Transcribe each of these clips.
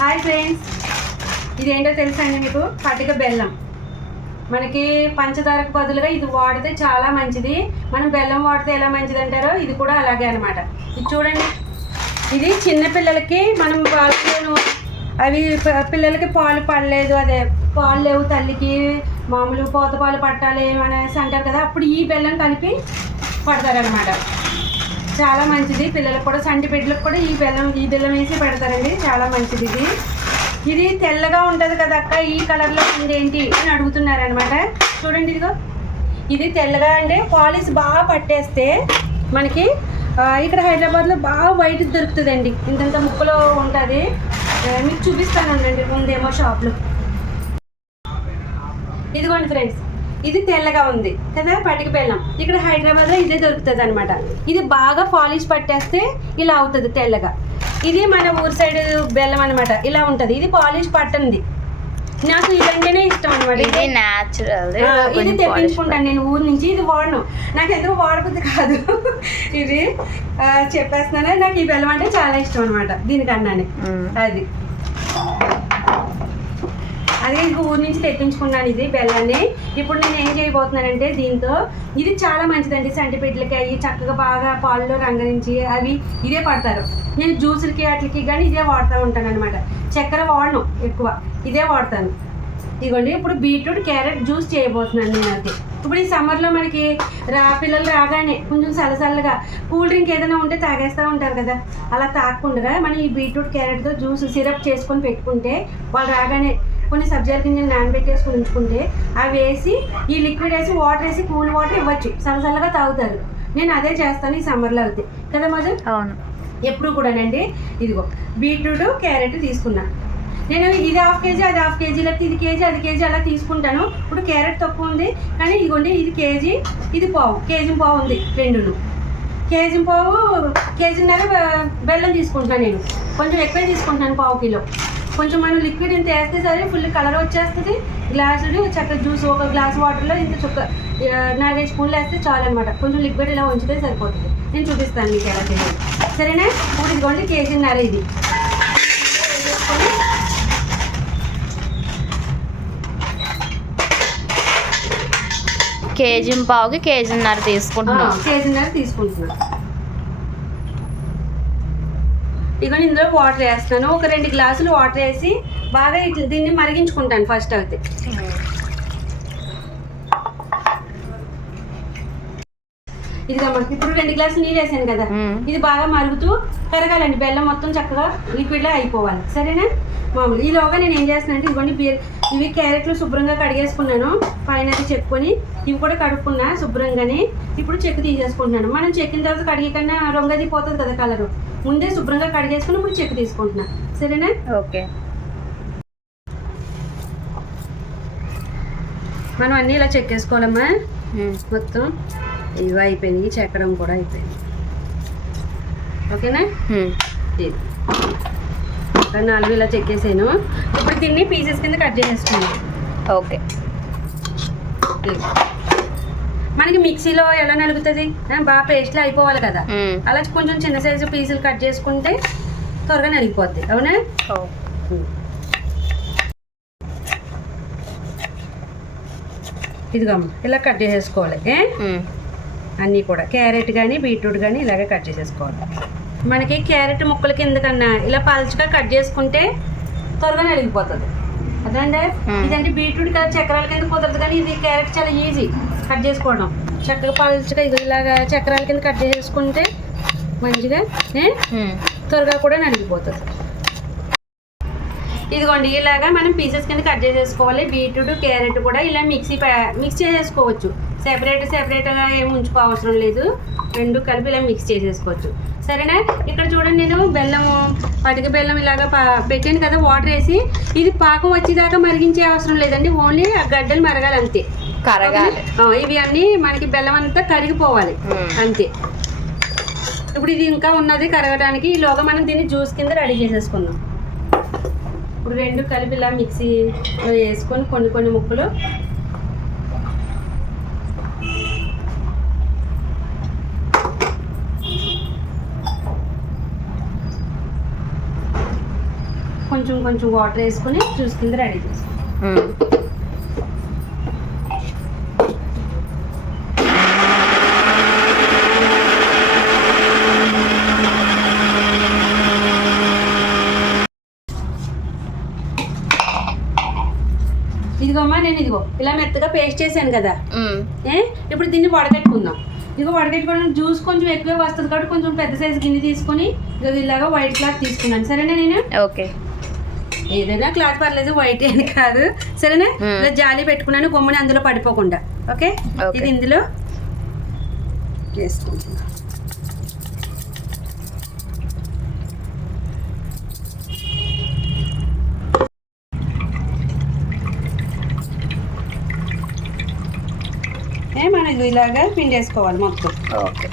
Hi friends, ఇదేంటో తెలుసా అండి మీకు? పటిక బెల్లం. మనకి పంచదారకు బదులుగా ఇది వాడితే చాలా మంచిది. మనం బెల్లం వాడితే ఎలా మంచిది అంటారో ఇది కూడా అలాగే అనమాట. ఇది చూడండి, ఇది చిన్నపిల్లలకి మనం పాలు అవి పిల్లలకి పాలు పడలేదు, అదే పాలు లేవు తల్లికి మామూలు పోత పాలు పట్టాలి అనేసి అంటారు కదా, అప్పుడు ఈ బెల్లం కలిపి పడతారనమాట. చాలా మంచిది. పిల్లలకు కూడా, సంటి బిడ్డలకు కూడా ఈ బెల్లం వేసి పెడతారండి. చాలా మంచిది. ఇది తెల్లగా ఉంటుంది కదా అక్క, ఈ కలర్లో ఉంది ఏంటి అని అడుగుతున్నారనమాట. చూడండి, ఇదిగో ఇది తెల్లగా అంటే పాలిష్ బాగా పట్టేస్తే మనకి ఇక్కడ హైదరాబాద్లో బాగా వైట్ దొరుకుతుందండి. ఇంతంత ముక్కలో ఉంటుంది. మీకు చూపిస్తాను ఉండండి, ఉందేమో షాప్లో. ఇదిగోండి ఫ్రెండ్స్, ఇది తెల్లగా ఉంది కదా పటిక బెల్లం. ఇక్కడ హైదరాబాద్లో ఇదే దొరుకుతుంది అనమాట. ఇది బాగా పాలిష్ పట్టేస్తే ఇలా అవుతుంది తెల్లగా. ఇది మన ఊరు సైడ్ బెల్లం అనమాట, ఇలా ఉంటుంది. ఇది పాలిష్ పట్టండి. నాకు ఇదంటేనే ఇష్టం అనమాట. ఇది న్యాచురల్. ఇది తెప్పించుకుంటాను నేను ఊరు నుంచి. ఇది వాడను, నాకు ఎందుకు వాడబుద్ది కాదు. ఇది చెప్పేస్తున్నానే, నాకు ఈ బెల్లం అంటే చాలా ఇష్టం అనమాట దీనికన్నానే. అదే ఇంక ఊరి నుంచి తెప్పించుకున్నాను ఇది బెల్లాన్ని. ఇప్పుడు నేను ఏం చేయబోతున్నానంటే దీంతో, ఇది చాలా మంచిదండి సంటిపెట్లకి. అవి చక్కగా బాగా పాలలో రంగరించి అవి ఇదే పడతారు. నేను జ్యూసులకి వాటికి కానీ ఇదే వాడుతూ ఉంటాను అనమాట. చక్కెర వాడను ఎక్కువ, ఇదే వాడతాను. ఇదిగోండి, ఇప్పుడు బీట్రూట్ క్యారెట్ జ్యూస్ చేయబోతున్నాను నేను. అది ఇప్పుడు ఈ సమ్మర్లో మనకి పిల్లలు రాగానే కొంచెం చల్లగా కూల్ డ్రింక్ ఏదైనా ఉంటే తాగేస్తూ ఉంటారు కదా, అలా తాగకుండా మనం ఈ బీట్రూట్ క్యారెట్తో జ్యూస్ సిరప్ చేసుకొని పెట్టుకుంటే, వాళ్ళు రాగానే కొన్ని సబ్జాల గింజలు నానబెట్టేసుకుని ఉంచుకుంటే అవి వేసి ఈ లిక్విడ్ వేసి వాటర్ వేసి కూల్ వాటర్ ఇవ్వచ్చు, చల్లగా తాగుతారు. నేను అదే చేస్తాను ఈ సమ్మర్లో అవుతాయి కదా మధు. అవును, ఎప్పుడు కూడానండి. ఇదిగో బీట్రూట్ క్యారెట్ తీసుకున్నా నేను. ఇది హాఫ్ కేజీ, అది హాఫ్ కేజీ, లేకపోతే ఇది కేజీ అది కేజీ అలా తీసుకుంటాను. ఇప్పుడు క్యారెట్ తక్కువ ఉంది కానీ ఇదిగోండి, ఇది కేజీ, ఇది పావు, కేజీ పావు ఉంది రెండును. కేజీ పావు, కేజీన్నర బెల్లం తీసుకుంటున్నాను నేను. కొంచెం ఎక్కువే తీసుకుంటున్నాను, పావు కిలో. కొంచెం మనం లిక్విడ్ ఇంత వేస్తే సరే ఫుల్ కలర్ వచ్చేస్తుంది. గ్లాసులు చక్కగా జ్యూస్ ఒక గ్లాస్ వాటర్లో ఇంత చుక్క 4-5 స్పూన్లు వేస్తే చాలు అనమాట. కొంచెం లిక్విడ్ ఇలా ఉంచితే సరిపోతుంది. నేను చూపిస్తాను మీకు ఎలా చేయాలి, సరేనా? ఇప్పుడు ఇదిగోండి కేజీన్నర ఇది. కేజీ పావుకి కేజీన్నర తీసుకుంటున్నాను. కేజీన్నర తీసుకుంటున్నాను. ఇదిగోండి, ఇందులో వాటర్ వేస్తాను. ఒక 2 గ్లాసులు వాటర్ వేసి బాగా దీన్ని మరిగించుకుంటాను ఫస్ట్ అయితే. ఇదిగా మనకి ఇప్పుడు 2 గ్లాసులు నీళ్ళు వేసాను కదా, ఇది బాగా మరుగుతూ కరగాలండి. బెల్లం మొత్తం చక్కగా లిక్విడ్లో అయిపోవాలి, సరేనా? మామూలు ఈలోగా నేను ఏం చేస్తున్నానంటే ఇదిగోండి, ఇవి క్యారెట్లు శుభ్రంగా కడిగేసుకున్నాను. పైన చెక్కుని ఇవి కూడా కడుక్కున్నా శుభ్రంగానే. ఇప్పుడు చెక్కు తీసేసుకుంటున్నాను. మనం చెక్కిన తర్వాత కడిగే కన్నా రొంగది పోతుంది కదా కలరు. ముందే శుభ్రంగా కడిగేసుకుని ఇప్పుడు చెక్కు తీసుకుంటున్నా, సరేనా? ఓకే. మనం అన్నీ ఇలా చెక్కేసుకోవాలమ్మా మొత్తం. ఇవి అయిపోయినాయి, చెక్కడం కూడా అయిపోయింది. ఓకేనా? ఇది 4 ఇలా చెక్కేసాను. ఇప్పుడు దీన్ని పీసెస్ కింద కట్ చేసేసుకున్నాను. ఓకే. మనకి మిక్సీలో ఎలా నలుగుతుంది, బాగా పేస్ట్లో అయిపోవాలి కదా, అలా కొంచెం చిన్న సైజు పీసులు కట్ చేసుకుంటే త్వరగా నలిగిపోద్ది. అవునా? ఇదిగమ్మ ఇలా కట్ చేసేసుకోవాలి. అన్నీ కూడా క్యారెట్ కానీ బీట్రూట్ కానీ ఇలాగే కట్ చేసేసుకోవాలి. మనకి క్యారెట్ ముక్కల కింద కన్నా ఇలా పల్చగా కట్ చేసుకుంటే త్వరగా నలిగిపోతుంది. అదంటే ఇదంటే బీట్రూట్ కదా చక్రాల కింద కుదరదు, కానీ ఇది క్యారెట్ చాలా ఈజీ కట్ చేసుకోవడం. చక్కగా పల్చగా ఇలాగా చక్రాల కింద కట్ చేసుకుంటే మంచిగా త్వరగా కూడా నలిగిపోతుంది. ఇదిగోండి, ఇలాగా మనం పీసెస్ కింద కట్ చేసేసుకోవాలి. బీట్రూట్ క్యారెట్ కూడా ఇలా మిక్స్ చేసేసుకోవచ్చు. సెపరేట్గా ఏమి ఉంచుకో అవసరం లేదు. 2 కలిపి ఇలా మిక్స్ చేసేసుకోవచ్చు, సరేనా? ఇక్కడ చూడండి, నేను బెల్లము పటిక బెల్లం ఇలాగా పెట్టాను కదా వాటర్ వేసి. ఇది పాకం వచ్చేదాకా మరిగించే అవసరం లేదండి, ఓన్లీ ఆ గడ్డలు మరగాలి అంతే, కరగాలి. ఇవి అన్నీ మనకి బెల్లం అంతా కరిగిపోవాలి అంతే. ఇప్పుడు ఇది ఇంకా ఉన్నది కరగడానికి. ఈలోగా మనం దీన్ని జ్యూస్ కింద రెడీ చేసేసుకుందాం. ఇప్పుడు 2 కలిపి ఇలా మిక్సీలో వేసుకొని కొన్ని ముక్కలు కొంచెం కొంచెం వాటర్ వేసుకొని జ్యూస్ కింద రెడీ చేసుకోవాలి. ఇదిగోమ్మా నేను ఇలా మెత్తగా పేస్ట్ చేశాను కదా, ఇప్పుడు దీన్ని వడగట్టుకుందాం. ఇదిగో వడగట్టుకోవడానికి జ్యూస్ కొంచెం ఎక్కువే వస్తుంది కాబట్టి కొంచెం పెద్ద సైజు గిన్నె తీసుకొని ఇలాగా వైట్ క్లాత్ తీసుకున్నాను. సరేనా? నేను ఓకే, ఏదైనా క్లాత్ పర్లేదు, వైట్ అని కాదు. సరేనా? ఇలా జాలి పెట్టుకున్నాను కొమ్మని అందులో పడిపోకుండా. ఓకే, ఇది ఇందులో వేసుకుంటున్నాను. మనం ఇది ఇలాగా పిండేసుకోవాలి మొత్తం. ఓకే,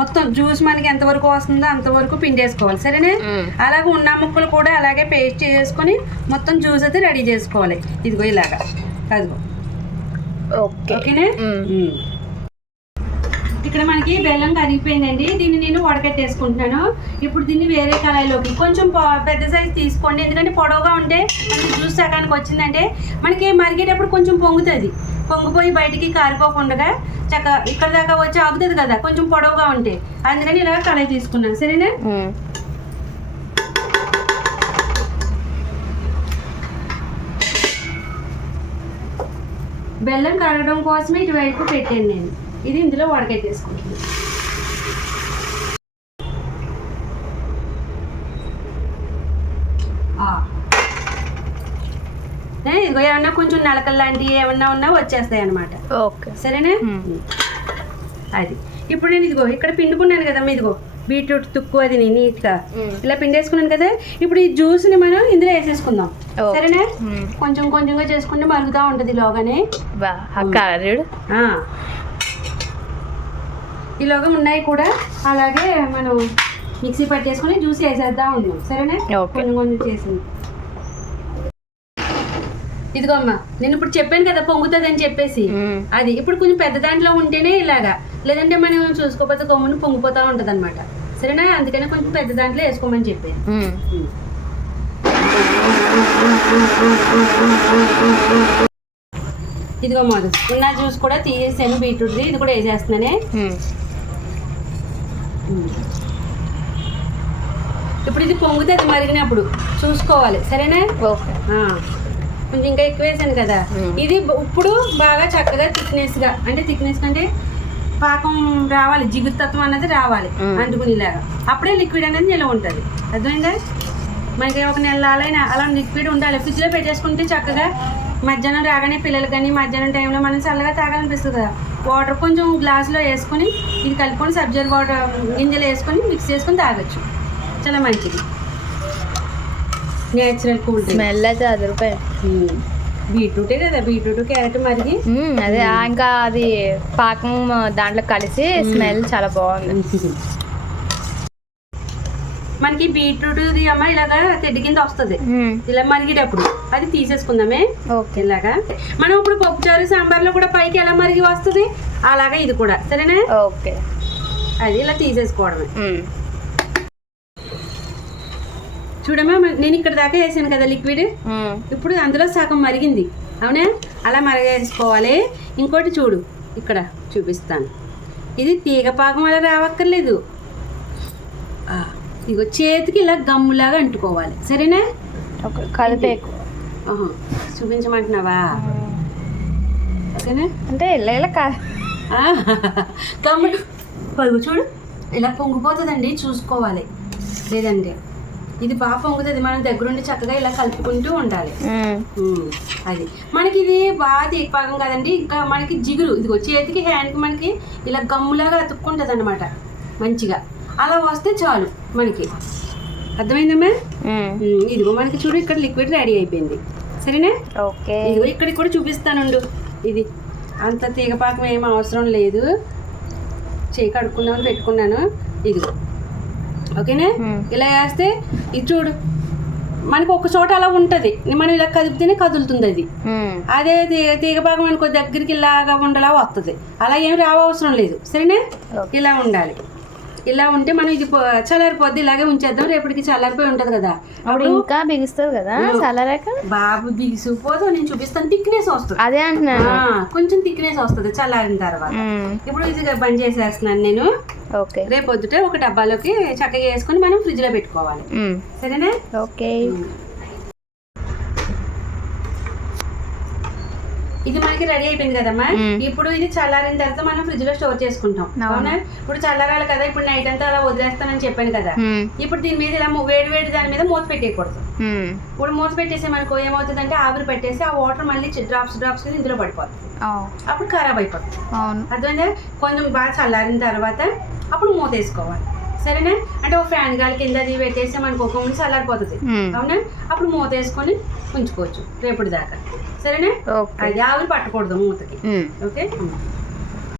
మొత్తం జ్యూస్ మనకి ఎంతవరకు వస్తుందో అంతవరకు పిండేసుకోవాలి. సరేనా? అలాగే ఉన్న ముక్కలు కూడా అలాగే పేస్ట్ చేసుకొని మొత్తం జ్యూస్ అయితే రెడీ చేసుకోవాలి. ఇదిగో ఇలాగా. అదిగో ఓకేనా? ఇక్కడ మనకి బెల్లం కరిగిపోయిందండి. దీన్ని నేను వడకట్టేసుకుంటున్నాను. ఇప్పుడు దీన్ని వేరే కళాయిలోకి కొంచెం పెద్ద సైజు తీసుకోండి, ఎందుకంటే పొడవుగా ఉంటే మనకి జ్యూస్ సగానికి వచ్చిందంటే మనకి మరిగేటప్పుడు కొంచెం పొంగుతుంది. పొంగిపోయి బయటికి కారిపోకుండా చక్కగా ఇక్కడ దాకా వచ్చి ఆగుతుంది కదా కొంచెం పొడవుగా ఉంటే, అందుకని ఇలా కళాయి తీసుకున్నాను. సరేనా? బెల్లం కరగడం కోసమే ఇటువైపు పెట్టాను నేను. ఇది ఇందులో వడకెట్టేసుకుంటున్నాను. ఇదిగో ఏమన్నా కొంచెం నలకలు లాంటివి ఏమన్నా ఉన్నా వచ్చేస్తాయి అన్నమాట. ఓకే, సరేనా? అది ఇప్పుడు నేను ఇదిగో ఇక్కడ పిండుకున్నాను కదమ్మా. ఇదిగో బీట్రూట్ తుక్కు అది నీట్గా ఇలా పిండేసుకున్నాను కదా. ఇప్పుడు ఈ జ్యూస్ని మనం ఇందులో వేసేసుకుందాం. సరేనా? కొంచెం కొంచెంగా చేసుకుంటే మరుగుతూ ఉంటుంది లోగానే. ఈలోగా ఉన్నాయి కూడా అలాగే మనం మిక్సీ పట్టేసుకుని జ్యూస్ వేసేద్దాం ఉన్నాం. సరేనా? కొంచెం కొంచెం చేసింది. ఇదిగో అమ్మా, నేను ఇప్పుడు చెప్పాను కదా పొంగుతుంది అని చెప్పేసి, అది ఇప్పుడు కొంచెం పెద్ద దాంట్లో ఉంటేనే ఇలాగా, లేదంటే మనం చూసుకోకపోతే కొమ్మును పొంగిపోతూ ఉంటుంది అనమాట. సరేనా? అందుకనే కొంచెం పెద్ద దాంట్లో వేసుకోమని చెప్పాను. ఇదిగో మాది ఉన్న జ్యూస్ కూడా తీసేసాను, బీట్రూట్ది. ఇది కూడా వేసేస్తున్నానే. ఇప్పుడు ఇది పొంగుతుంది మరిగినప్పుడు చూసుకోవాలి. సరేనా? ఓకే, కొంచెం ఇంకా ఎక్కువ వేసాను కదా. ఇది ఇప్పుడు బాగా చక్కగా థిక్నెస్గా, అంటే థిక్నెస్ అంటే పాకం రావాలి, జిగురుతత్వం అన్నది రావాలి అంటుకునేలాగా. అప్పుడే లిక్విడ్ అనేది నిల్వ ఉంటుంది. అర్థమైందా? మనకి ఒక నెల అలా లిక్విడ్ ఉండాలి. ఫ్రిడ్జ్లో పెట్టేసుకుంటే చక్కగా మధ్యాహ్నం రాగానే పిల్లలకి కానీ మధ్యాహ్నం టైంలో మనం చల్లగా తాగాలనిపిస్తుంది కదా. వాటర్ కొంచెం గ్లాసులో వేసుకొని ఇది కలుపుకొని సబ్జా వాటర్ గింజలు వేసుకొని మిక్స్ చేసుకొని తాగొచ్చు. చాలా మంచిది, నేచురల్ కూల్ డ్రింక్. స్మెల్ అయితే 10 రూపాయలు. బీట్రూటే కదా, బీట్రూట్ క్యారెట్ మరిగి అదే ఇంకా అది పాకం దాంట్లో కలిసి స్మెల్ చాలా బాగుంది. మనకి బీట్రూట్ అమ్మ ఇలాగా తెడ్డి కింద వస్తుంది ఇలా మరిగేటప్పుడు, అది తీసేసుకుందామే. ఓకే, ఇలాగా మనం ఇప్పుడు పప్పుచారు సాంబార్లో కూడా పైకి ఎలా మరిగి వస్తుంది అలాగా ఇది కూడా. సరేనా? ఓకే, అది ఇలా తీసేసుకోవడమే. చూడమ్మా, నేను ఇక్కడ దాకా వేసాను కదా లిక్విడ్. ఇప్పుడు అందులో సగం మరిగింది, అవునా? అలా మరిగేసుకోవాలి. ఇంకోటి చూడు, ఇక్కడ చూపిస్తాను. ఇది తీగ పాకం అలా రావక్కర్లేదు. ఇగో చేతికి ఇలా గమ్ములాగా అంటుకోవాలి. సరేనా? కలిపేకు. చూపించమంటున్నావా? ఓకేనా? అంటే ఇలా గమ్ములు పరుగు చూడు, ఇలా పొంగిపోతుందండి, చూసుకోవాలి. లేదంటే ఇది బాగా పొంగుతుంది. మనం దగ్గరుండి చక్కగా ఇలా కలుపుకుంటూ ఉండాలి. అది మనకి ఇది బాగా తీపాకం కదండి. ఇంకా మనకి జిగురు ఇదిగో చేతికి హ్యాండ్కి మనకి ఇలా గమ్ములాగా అతుక్కుంటుంది అనమాట. మంచిగా అలా వస్తే చాలు మనకి. అర్థమైందమ్మా? ఇదిగో మనకి చూడు ఇక్కడ లిక్విడ్ రెడీ అయిపోయింది. సరేనా? ఓకే, ఇదిగో ఇక్కడికి కూడా చూపిస్తానుండు. ఇది అంత తీగపాకం ఏం అవసరం లేదు. చేయి కడుక్కుందామని పెట్టుకున్నాను. ఇదిగో ఓకేనా? ఇలా వేస్తే ఇది చూడు మనకి ఒక చోట అలా ఉంటది, మనం ఇలా కదిపితేనే కదులుతుంది అది. అదే తీగ భాగం అనుకో దగ్గరికి ఇలాగా ఉండలా వస్తుంది, అలా ఏం రావసరం లేదు. సరేనా, ఇలా ఉండాలి. ఇలా ఉంటే మనం ఇది చల్లారిపోద్ది, ఇలాగే ఉంచేద్దాం. రేపటికి చల్లారిపోయి ఉంటది కదా, అప్పుడు ఇంకా బిగుస్తుంది కదా చల్లారాక. బాబు బిగిసిపోదు, నేను చూపిస్తాను. థిక్నెస్ వస్తుంది, అదే అంటున్నాను, కొంచెం థిక్నెస్ వస్తుంది చల్లారిన తర్వాత. ఇప్పుడు ఇది బంద్ చేసేస్తున్నాను నేను. ఓకే, రేపు పొద్దుటే ఒక డబ్బాలోకి చక్కగా వేసుకొని మనం ఫ్రిడ్జ్ లో పెట్టుకోవాలి. సరేనా, ఓకే. ఇది మనకి రెడీ అయిపోయింది కదమ్మా. ఇప్పుడు ఇది చల్లారిన తర్వాత మనం ఫ్రిడ్జ్ లో స్టోర్ చేసుకుంటాం. అవునా, ఇప్పుడు చల్లారాలి కదా, ఇప్పుడు నైట్ అంతా అలా వదిలేస్తానని చెప్పాను కదా. ఇప్పుడు దీని మీద ఇలా వేడి వేడి దాని మీద మూత పెట్టేయకూడదు. ఇప్పుడు మూత పెట్టేసామనుకో ఏమవుతుందంటే ఆవిరి పెట్టేసి ఆ వాటర్ మళ్ళీ డ్రాప్స్ ఇందులో పడిపోతుంది, అప్పుడు ఖరాబ్ అయిపోతుంది. అర్థమైందా? కొంచెం బాగా చల్లారిన తర్వాత అప్పుడు మూత వేసుకోవాలి. సరేనా, అంటే ఒక ఫ్యాన్ గాలి కింద అది పెట్టేసి మనకు ఒక ముందు చల్లారిపోతుంది. అవునా, అప్పుడు మూత వేసుకొని ఉంచుకోవచ్చు రేపటి దాకా. సరేనా, అది ఆవిరి పట్టకూడదు మూతకి. ఓకే.